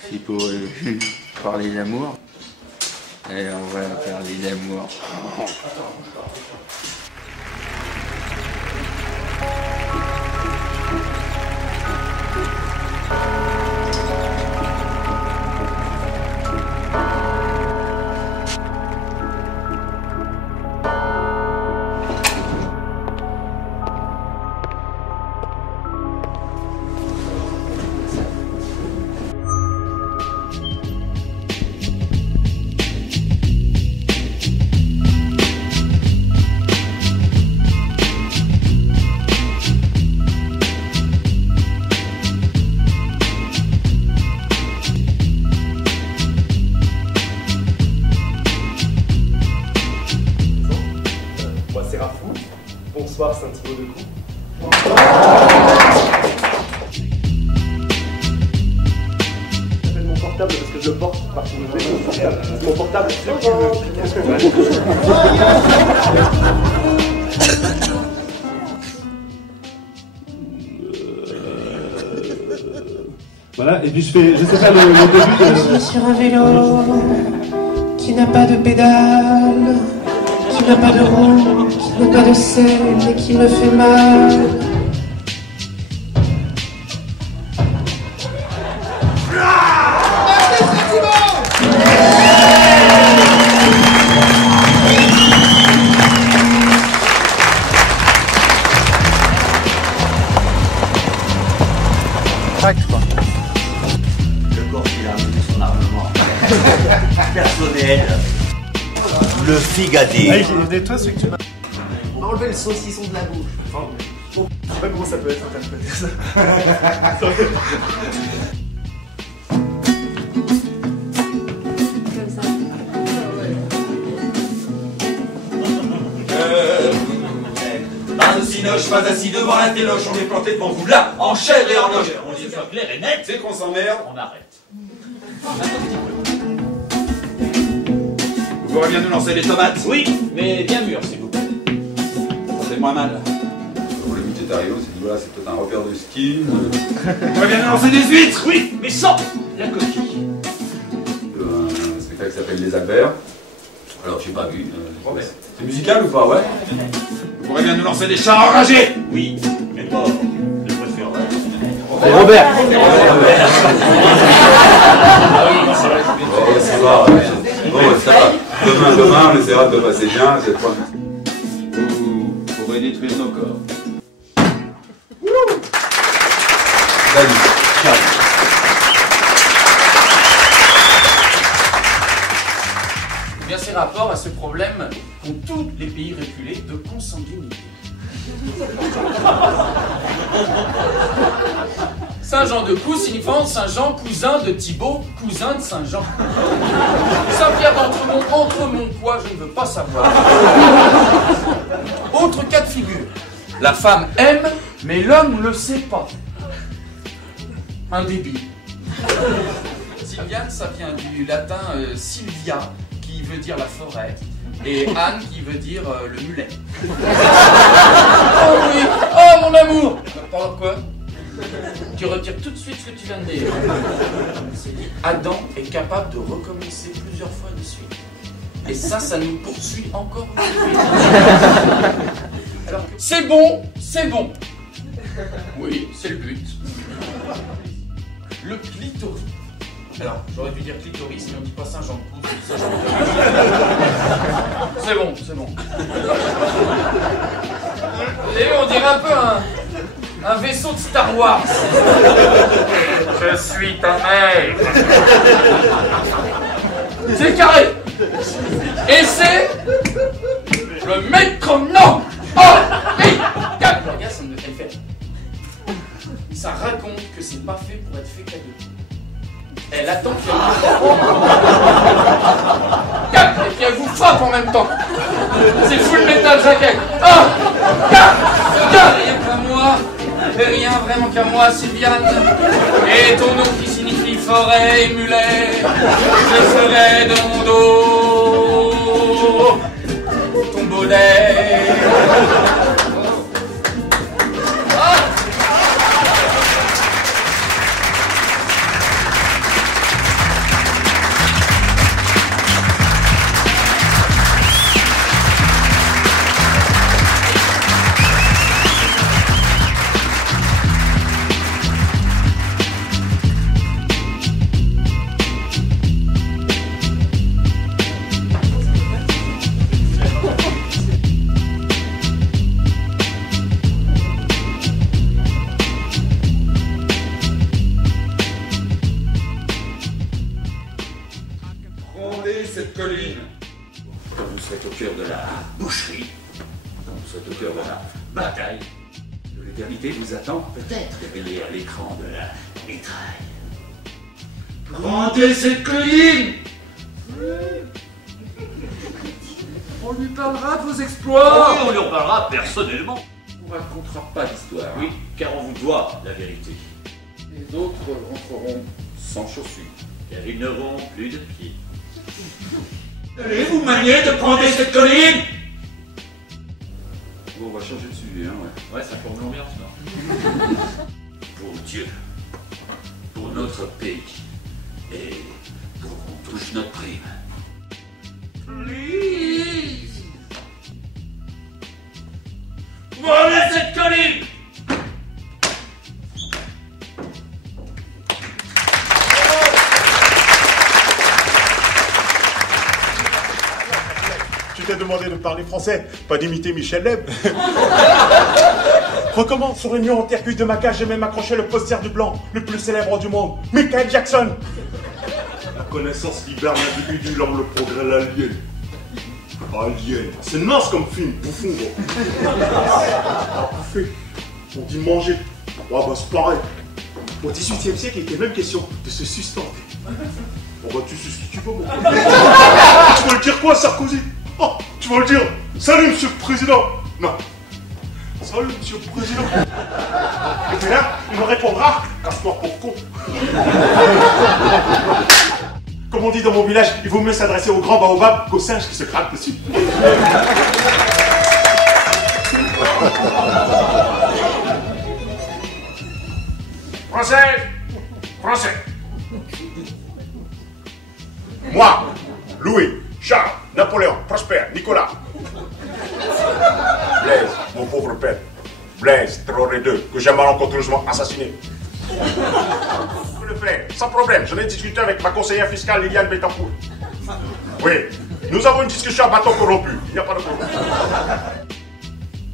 C'est pour parler d'amour. Et on va parler d'amour. Bonsoir Saint-Thibaut-de-Cou. J'appelle mon portable parce que je le porte parce que je vais mon portable. Mon portable, c'est Voilà, et puis je sais pas le début de... Je suis sur un vélo qui n'a pas de pédale, qui n'a pas de roue, qui n'a pas de selle et qui me fait mal. Le corps qui a amené son armement personnel. Le figadé. Et toi, celui que tu m'as... On va enlever le saucisson de la bouche. Enfin, bon, je sais pas comment ça peut être interprété ça. Comme ça. Pas de cinoche, pas assis devant la téloche, on est planté devant vous là, en chair et en os. On dit soit clair et net, c'est qu'on s'emmerde, on arrête. Vous pourrez bien nous lancer les tomates? Oui, mais bien mûres, s'il vous plaît. Ça fait moins mal. Le mythe est arrivé, on s'est dit voilà, c'est peut-être un repère de ski. Vous pourrez bien nous lancer des huîtres? Oui, mais sans la coquille. Un spectacle qui s'appelle Les Albert. Alors, j'ai pas vu. C'est musical ou pas? Ouais. Vous pourrez bien nous lancer des chats enragés? Oui, mais pas de préférence. Et Robert. Oh, ça va. Oh, ça va. Demain, on essaiera de passer bien cette fois. Vous pourrez détruire nos corps. Salut. Ciao. Eh bien, c'est rapport à ce problème qu'ont tous les pays reculés de consanguinité. Saint-Jean-de-Cou signifiant Saint-Jean, cousin de Thibaut, cousin de Saint-Jean. Saint-Pierre d'Entremont, Entremont, quoi, je ne veux pas savoir. Autre cas de figure. La femme aime, mais l'homme ne le sait pas. Un débile. Sylviane, ça vient du latin Sylvia, qui veut dire la forêt, et Anne qui veut dire le mulet. Oh oui, oh mon amour. Pendant quoi? Tu retires tout de suite ce que tu viens de dire. C'est dit, Adam est capable de recommencer plusieurs fois de suite. Et ça nous poursuit encore aujourd'hui. Alors que c'est bon, c'est bon. Oui, c'est le but. Le clitoris. Alors, j'aurais dû dire clitoris, mais on dit pas Saint-Jean-de-Cou, on dit Saint-Jean-de-Cou. C'est bon, c'est bon. Et on dirait un peu un vaisseau de Star Wars. Je suis ta mère. C'est carré. Et c'est le métronome. Oh, oui. Regarde, ça me fait. Ça raconte que c'est pas fait pour être fait qu'à deux. Elle attend qu'elle vous frappe. Et puis elle vous frappe en même temps. C'est full metal jacket. Oh, rien qu'à moi. Rien vraiment qu'à moi, Sylviane. Et ton nom qui signifie forêt et mulet. Je ferai de mon dos ton bonnet. responsabilité vous attend peut-être derrière l'écran de la mitraille. Rendez cette colline! On lui parlera de vos exploits! Oui, on lui en parlera personnellement. On ne racontera pas d'histoire. Oui, car on vous doit la vérité. Les autres rentreront sans chaussures. Car ils n'auront plus de pieds. Allez vous manier de prendre cette colline! Bon, on va changer de sujet, hein, ouais. Ouais, ça forme l'ambiance, non? Pour Dieu, pour notre pays, et pour qu'on touche notre prime. Please! Volez cette colline! Tu t'es demandé de parler français, pas d'imiter Michel Leb. Recommence, sur les murs en terre cuite de ma cage, j'ai même accroché le poster du blanc, le plus célèbre du monde, Michael Jackson. La connaissance libère l'individu, l'homme, le progrès, l'alien. Alien, c'est naze comme film, bouffon, gros. Bouffer, on dit manger. Ouais, bah c'est pareil. Au XVIIIe siècle, il était même question de se sustenter. Bon bah tu suces qui tu veux, mon pote. Tu vas le dire quoi, Sarkozy? Oh, tu vas le dire, salut monsieur le président. Non, salut monsieur le président. Et puis là, il me répondra, casse-toi pour con. Comme on dit dans mon village, il vaut mieux s'adresser au grand baobab qu'au singe qui se gratte dessus. Français, français. Moi, Louis, Charles, Napoléon, Prosper, Nicolas. Blaise, mon pauvre père. Blaise, terroré 2, que j'ai malencontreusement assassiné. Je peux le faire, sans problème. J'en ai discuté avec ma conseillère fiscale Liliane Bettencourt. Oui, nous avons une discussion à bâton corrompu. Il n'y a pas de problème.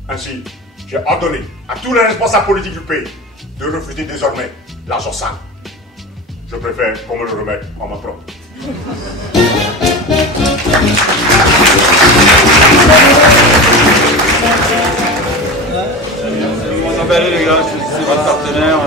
Ainsi, j'ai ordonné à tous les responsables politiques du pays de refuser désormais l'argent sale. Je préfère qu'on me le remette en ma propre. Comment s'appelle les gars? C'est votre partenaire.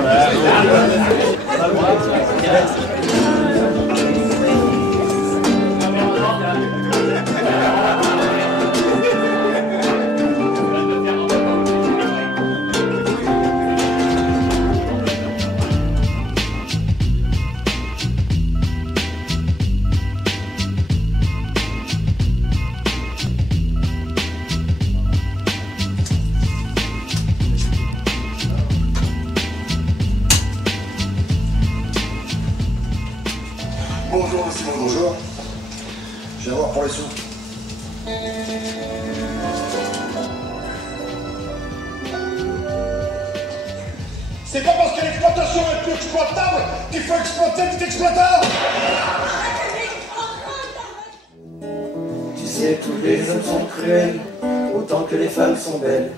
Bonjour, monsieur Simon. Bonjour. Je viens voir pour les sous. C'est pas parce que l'exploitation est plus exploitable qu'il faut exploiter les exploitants. Tu sais, tous les hommes sont cruels, autant que les femmes sont belles.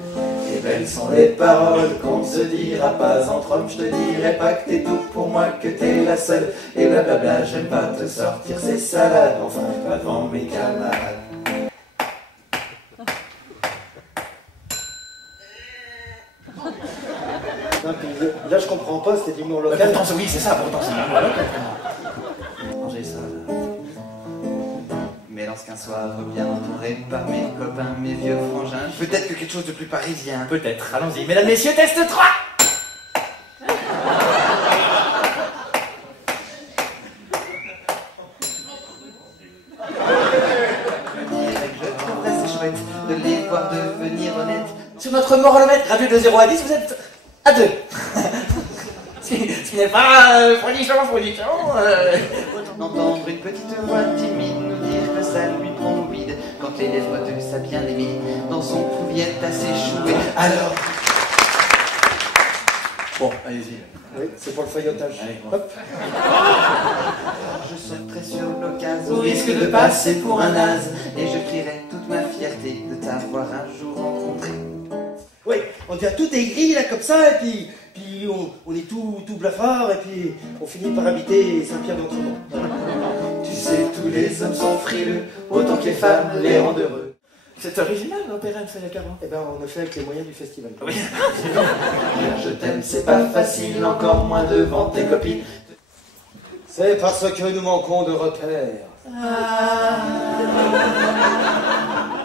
Et belles sont les paroles qu'on ne se dira pas entre hommes. Je te dirai pas que t'es tout pour moi, que t'es la seule. Et blablabla, j'aime pas te sortir ces salades, enfin pas devant mes camarades. Non, puis là je comprends pas, c'est d'humour local. Pourtant, oui, c'est ça, pourtant c'est d'humour local. Mangez ça là. Mais lorsqu'un soir bien entouré par mes copains, mes vieux frangins, peut-être que quelque chose de plus parisien. Peut-être, allons-y. Mesdames, messieurs, test 3. De les voir devenir honnêtes. Sur notre moralomètre gradué de 0 à 10, vous êtes à 2. Ce qui n'est pas production. Entendre une petite voix timide nous dire que ça lui prend au vide quand les lèvres de sa bien-aimée dans son cou viennent à s'échouer. Alors. Bon, allez-y. Oui, c'est pour le feuilletage. Allez, hop. Je sauterai sur l'occasion au risque de passer pour un naze et je crierai toute ma fierté de t'avoir un jour rencontré. Oui, on devient tout aigri là comme ça, et puis on est tout blafard, et puis on finit par habiter Saint-Pierre-d'Entremont. Tu sais, tous les hommes sont frileux, autant que les femmes les rendent heureux. C'est original l'opéra de Fayakara. Eh ben, on a fait avec les moyens du festival. Oui. Je t'aime, c'est pas facile, encore moins devant tes copines. C'est parce que nous manquons de repères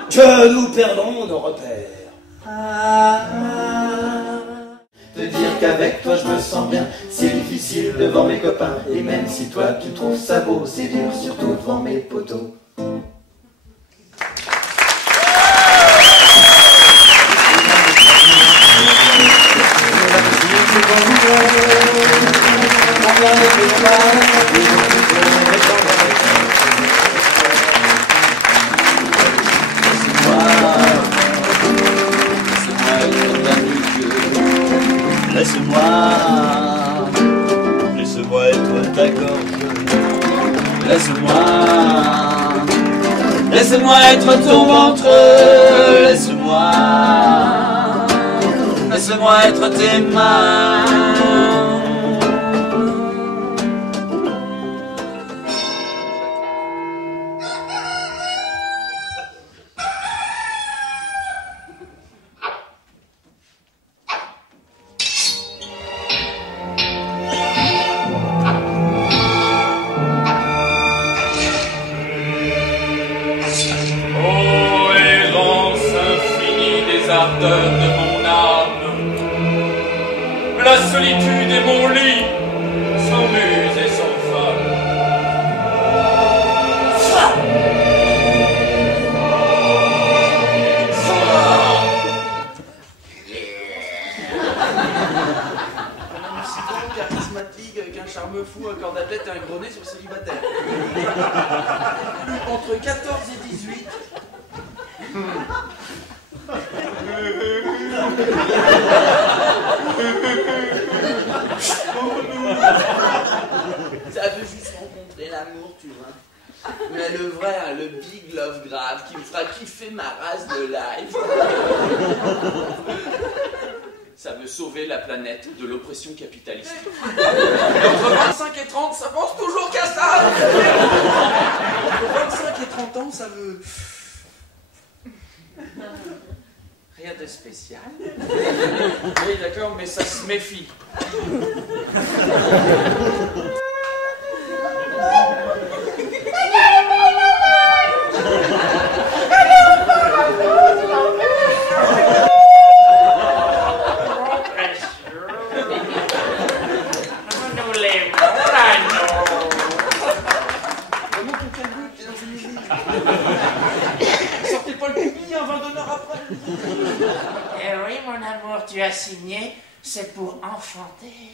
que nous perdons nos repères. Te dire qu'avec toi je me sens bien, c'est difficile devant mes copains. Et même si toi tu trouves ça beau, c'est dur surtout devant mes potos. Laisse-moi être ta gorge. Laisse-moi être ton ventre. Laisse-moi être tes mains. De mon âme, la solitude est mon lit, sans muse et sans femme. Un psychologue charismatique avec un charme fou, un corps d'athlète et un gros nez sur le célibataire. Entre 14 et 18. Ça veut juste rencontrer l'amour, tu vois. Mais le vrai, hein, le big love grave qui me fera kiffer ma race de live. Ça veut sauver la planète de l'oppression capitaliste. Et entre 25 et 30, ça pense toujours qu'à ça. Entre 25 et 30 ans, ça veut... Rien de spécial. Oui, d'accord, mais ça se méfie. Sortez pas le pipi, un vin d'honneur après. Eh oui, mon amour, tu as signé, c'est pour enfanter.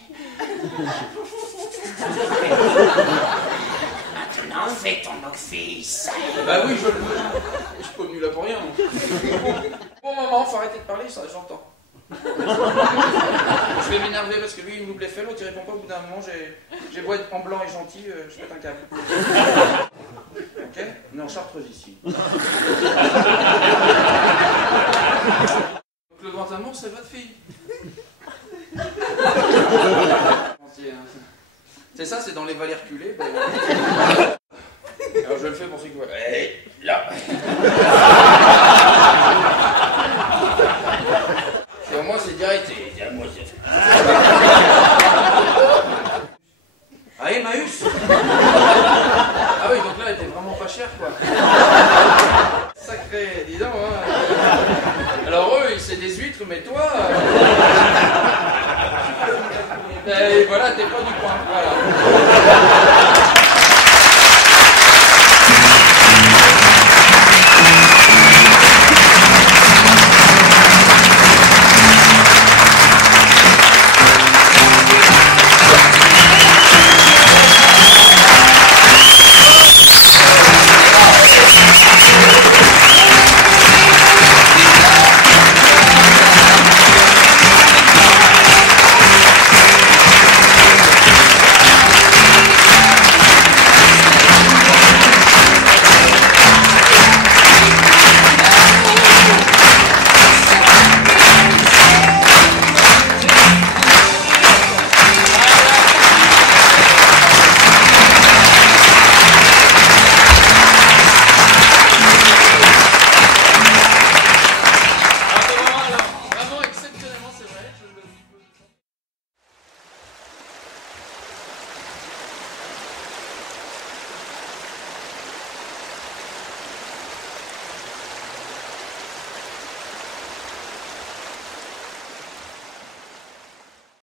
Maintenant, fais ton office. Bah oui, je le veux. Je suis pas venu là pour rien. Bon, maman, faut arrêter de parler, ça, j'entends. Je vais m'énerver parce que lui, il nous fait, l'autre, il répond pas au bout d'un moment. J'ai beau être en blanc et gentil, je pète un câble. Ok? On est en Chartreuse ici. Donc le grand amour, c'est votre fille. C'est ça, c'est dans les valets reculés. Ben... Alors je le fais pour ceux qui voient. Hey, là. Et au moins c'est direct. Et moi c'est. Ah, Emmaüs. Ah oui, donc là elle était vraiment pas chère quoi. Sacré, dis donc. Hein. Alors eux, c'est des huîtres, mais toi. Et voilà, t'es pas du coin. Voilà.